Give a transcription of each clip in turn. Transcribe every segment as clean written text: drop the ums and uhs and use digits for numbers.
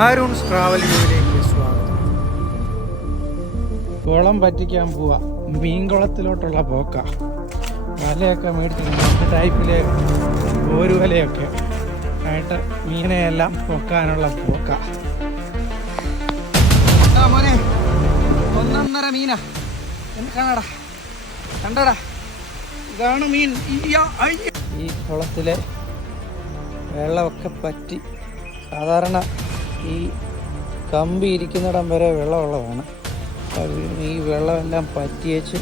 Arun's travel വ്യൂവിലേക്ക് സ്വാഗതം. കുളം പറ്റിക്കാൻ പോവാ. മീൻകുളത്തിലോട്ടുള്ള പോക്ക. വലയൊക്കെ മേടിച്ചിട്ടുണ്ട്. ടൈപ്പിലെ ഒരു വലയൊക്കെ ആയിട്ട് മീനെയെല്ലാം പൊക്കാനുള്ള പോക്ക. മോനെ, 1.5 മീനാ. കാണാടാ, കണ്ടടാ, ഇതാണ് മീൻ. ഈ കുളത്തിലെ വെള്ളമൊക്കെ പറ്റി. സാധാരണ ഈ കമ്പി ഇരിക്കുന്നിടം വരെ വെള്ളമുള്ളതാണ്. ഈ വെള്ളമെല്ലാം പറ്റിയേച്ച്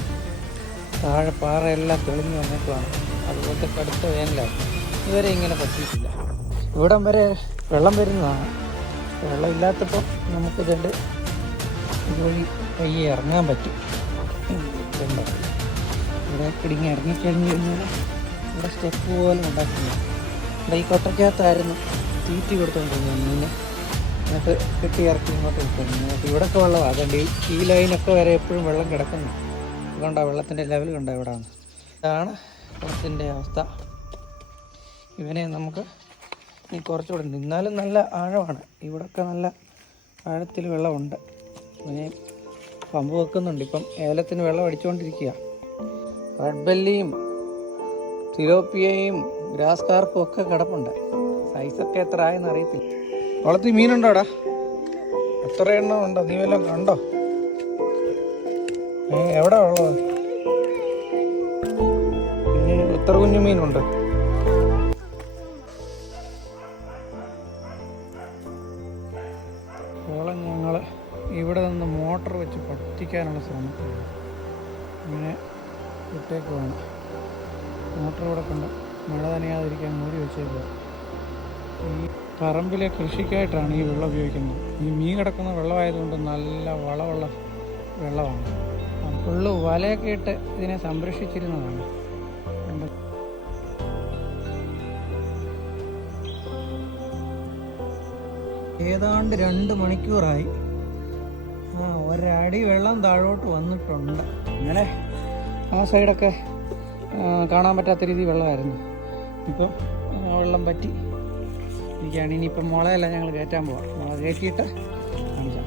താഴെ പാറയെല്ലാം തെളിഞ്ഞു വന്നിട്ടാണ്. അതുപോലത്തെ കടുത്ത വേനലാണ്. ഇതുവരെ ഇങ്ങനെ പറ്റിയിട്ടില്ല. ഇവിടം വരെ വെള്ളം വരുന്നതാണ്. വെള്ളം ഇല്ലാത്തപ്പോൾ നമുക്ക് ഇതുവഴി പയ്യെ ഇറങ്ങാൻ പറ്റും. ഇവിടെ കിടങ്ങി ഇറങ്ങിക്കഴിഞ്ഞ് കഴിഞ്ഞാൽ ഇവിടെ സ്റ്റെപ്പ് പോലും ഉണ്ടാക്കില്ല. ഇവിടെ ഈ കൊട്ടയ്ക്കകത്തായിരുന്നു തീറ്റി കൊടുത്തുകൊണ്ടിരുന്നത് മീന്. എന്നിട്ട് കെട്ടി ഇറക്കി ഇങ്ങോട്ട് കിട്ടുന്നു. ഇവിടെയൊക്കെ വെള്ളമാണ്. അതുകൊണ്ട് ഈ ലൈനൊക്കെ വരെ എപ്പോഴും വെള്ളം കിടക്കുന്നു. അതുകൊണ്ടാണ് വെള്ളത്തിൻ്റെ ലെവൽ കണ്ടോ ഇവിടെയാണ്. ഇതാണ് കുളത്തിൻ്റെ അവസ്ഥ. ഇവനെ നമുക്ക് ഇനി കുറച്ചുകൂടെ നിന്നാലും നല്ല ആഴമാണ്. ഇവിടെയൊക്കെ നല്ല ആഴത്തിൽ വെള്ളമുണ്ട്. ഇവനെ പമ്പ് വെക്കുന്നുണ്ട്. ഇപ്പം ഏലത്തിന് വെള്ളം അടിച്ചുകൊണ്ടിരിക്കുക. റെഡ് ബെല്ലിയും തിലോപ്പിയയും ഗ്രാസ് കാർപ്പും ഒക്കെ കിടപ്പുണ്ട്. സൈസൊക്കെ എത്ര ആയെന്ന് അറിയത്തില്ല. കുളത്തിൽ മീനുണ്ടോടാ? എത്ര എണ്ണം ഉണ്ടോ? നീ വല്ലതും കണ്ടോ? എവിടെ ഉള്ളത്? എത്ര കുഞ്ഞു മീനുണ്ട്? കുളം ഞങ്ങൾ ഇവിടെ നിന്ന് മോട്ടർ വെച്ച് പറ്റിക്കാനുള്ള ശ്രമത്തിലാണ്. ഇങ്ങനെ വിട്ടേക്കുവാണ്. മോട്ടർ ഇവിടെ കൊണ്ട് മഴ നനയാതിരിക്കാൻ മൂടി വെച്ചേക്കുക. ഈ പറമ്പിലെ കൃഷിക്കായിട്ടാണ് ഈ വെള്ളം ഉപയോഗിക്കുന്നത്. ഈ മീൻ കിടക്കുന്ന വെള്ളമായതുകൊണ്ട് നല്ല വളമുള്ള വെള്ളമാണ്. ഫുള്ള് വലയൊക്കെ ഇട്ട് ഇതിനെ സംരക്ഷിച്ചിരുന്നതാണ്. ഏതാണ്ട് 2 മണിക്കൂറായി. ഒരടി വെള്ളം താഴോട്ട് വന്നിട്ടുണ്ട്. ഇന്നലെ ആ സൈഡൊക്കെ കാണാൻ പറ്റാത്ത രീതിയിൽ വെള്ളമായിരുന്നു. ഇപ്പം വെള്ളം പറ്റി എനിക്കാണ്. ഇനിയിപ്പം മുളയല്ല ഞങ്ങൾ കയറ്റാൻ പോവാം. മുള കയറ്റിയിട്ട് കാണിക്കാം.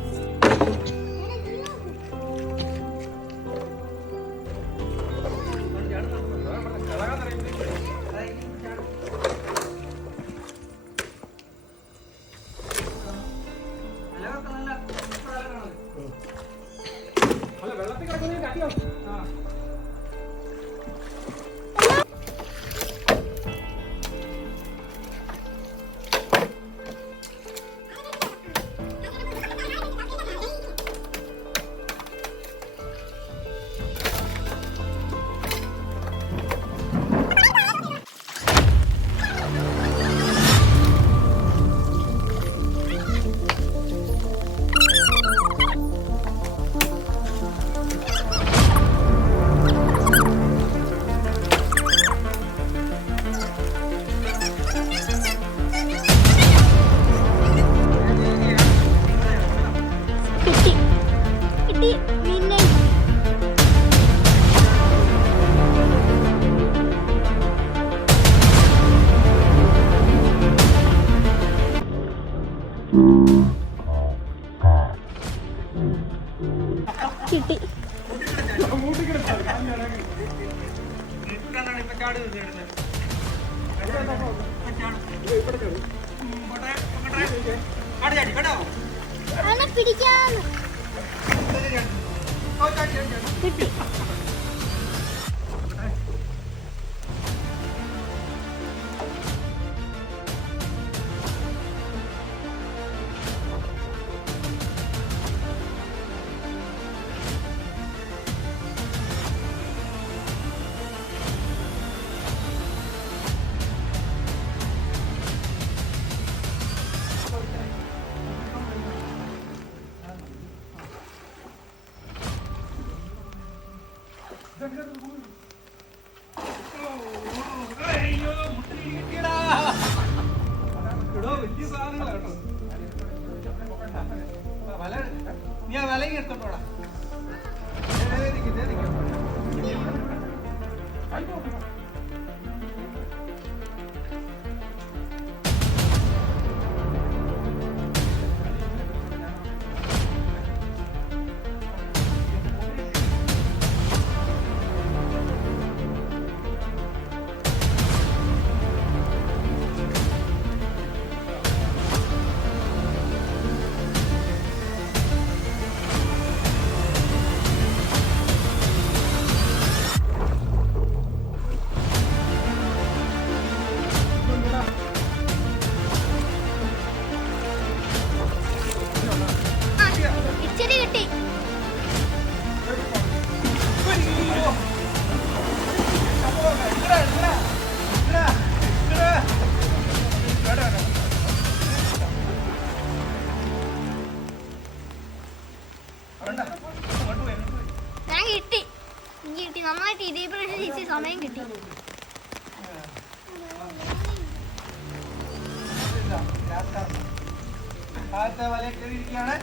കിട്ടി. പിടിക്കാന്ന് കിട്ടി. നീ ആ വലയും എടുത്തോടാ. ഞാൻ കിട്ടി എനിക്ക് കിട്ടി നന്നായിട്ട് ഇതേ പ്രാവശ്യം ചേച്ചി സമയം കിട്ടി ആദ്യത്തെ വല കയറിയിരിക്കുകയാണ്.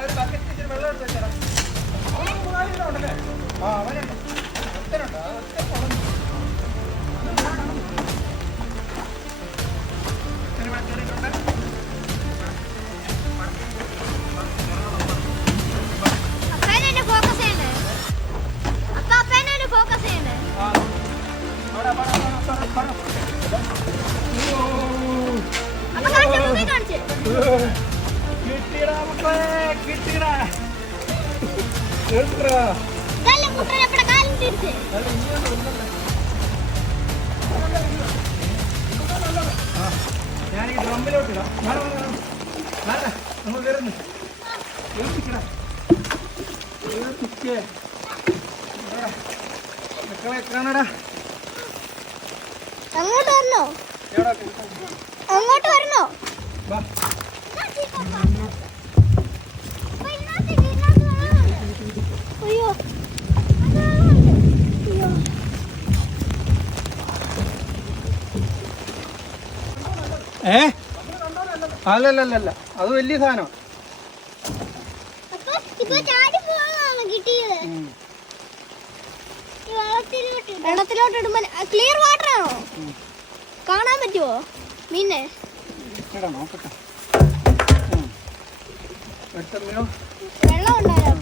ഒരു ബക്കറ്റ് ഇച്ചിരി വെള്ളം എടുത്ത് വെച്ചാൽ ഉണ്ടല്ലേ? ആ അവനുണ്ട്, ഒത്തനുണ്ട്, അത് ഒറ്റ കുളഞ്ഞു. അപ്പേനെ ഫോക്കസ് ചെയ്യണ്ടേ അപ്പൊ അപ്പേനെ ഫോക്കസ് ചെയ്യണ്ടേ അപ്പൊ കാണിച്ചേ കിട്ടിയടാ മക്കളെ, കിട്ടിയടാ. എടുക്കടാ. ഇതല്ലേ കുട്ടനെ എവിടെ കാലും തിരിച്ച് അല്ല, ഇനിയൊന്നും ഉണ്ടല്ലോ. ഞാൻ ഈ ഡ്രമ്മിലോട്ട് ഇടാം. നമ്മൾ കയറുന്നു. മക്കളെ കാണടാ. അങ്ങോട്ട് വരണോ അങ്ങോട്ട് വരണോ വാ. അയ്യോ അല്ലല്ലല്ല, അത് വലിയ സാധനം. വെള്ളത്തിലോട്ട് ഇടുമ്പോ ക്ലിയർ വാട്ടർ ആണോ കാണാൻ പറ്റുമോ മീനെ നോക്കട്ടെ. വെള്ളം ഉണ്ടായോ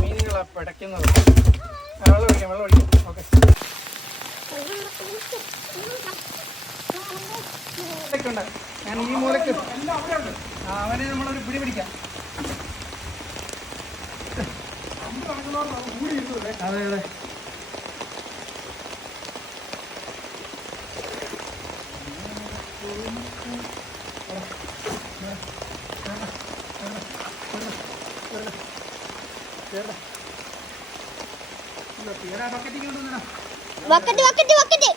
മീനുകളാ പിടയ്ക്കുന്നത്. വെള്ളം ഒഴിക്കാം, വെള്ളം ഒഴിക്കാം. ഓക്കെ, ഞാൻ ഈ മൂലക്ക് അവനെ നമ്മളൊരു പിടി പിടിക്കാം. അതെ അതെ, ബക്കറ്റ് ബക്കറ്റ് ബക്കറ്റ്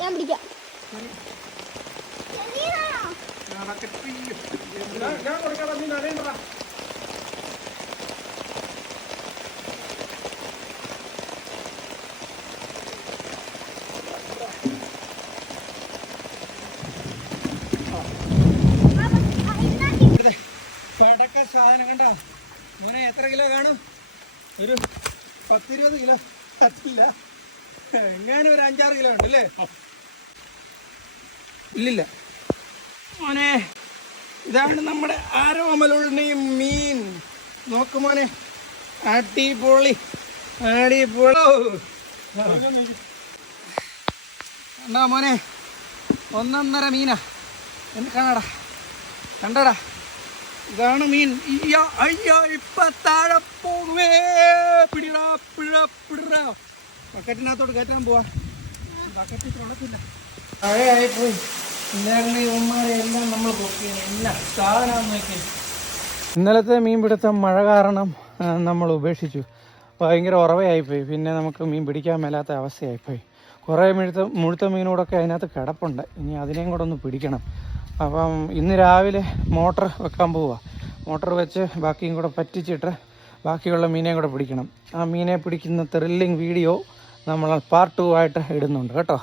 ഞാൻ പിടിക്കാം പടക്ക സാധനം കണ്ട മോനെ, എത്ര കിലോ കാണും? ഒരു 10-20 കിലോ പറ്റില്ല, എങ്ങാനും ഒരു 5-6 കിലോ ഉണ്ട് അല്ലേ? ഇല്ലില്ല മോനെ, ഇതാണ് നമ്മുടെ ആരോമലുള്ളിയും മീൻ. നോക്ക് മോനെ, അടിപൊളി അടിപൊളി. കണ്ടാ മോനെ, 1.5 മീനാ. എന്ത് കാണാടാ, കണ്ടടാ, ഇതാണ് മീൻ. അയ്യോ, ഇപ്പൊ താഴെ പോവേ. പിടിടാ പിടിടാ പിടിടാ. ബക്കറ്റിനകത്തോട്ട് കയറ്റാൻ പോവാ. ബക്കറ്റ് തുണക്കില്ല, മഴയായിപ്പോയി. ഇവന്മാരെ എല്ലാം നമ്മൾ എന്നാ സാധനം നോക്കി. ഇന്നലത്തെ മീൻ പിടുത്തം മഴ കാരണം നമ്മൾ ഉപേക്ഷിച്ചു. ഭയങ്കര ഉറവയായിപ്പോയി. പിന്നെ നമുക്ക് മീൻ പിടിക്കാൻ മേലാത്ത അവസ്ഥയായിപ്പോയി. കുറേ മുഴുത്ത മീനോടൊക്കെ അതിനകത്ത് കിടപ്പുണ്ട്. ഇനി അതിനെയും കൂടെ ഒന്ന് പിടിക്കണം. അപ്പം ഇന്ന് രാവിലെ മോട്ടർ വെക്കാൻ പോവുക. മോട്ടർ വെച്ച് ബാക്കിയും കൂടെ പറ്റിച്ചിട്ട് ബാക്കിയുള്ള മീനെയും കൂടെ പിടിക്കണം. ആ മീനെ പിടിക്കുന്ന ത്രില്ലിങ് വീഡിയോ നമ്മൾ പാർട്ട് 2 ആയിട്ട് ഇടുന്നുണ്ട് കേട്ടോ.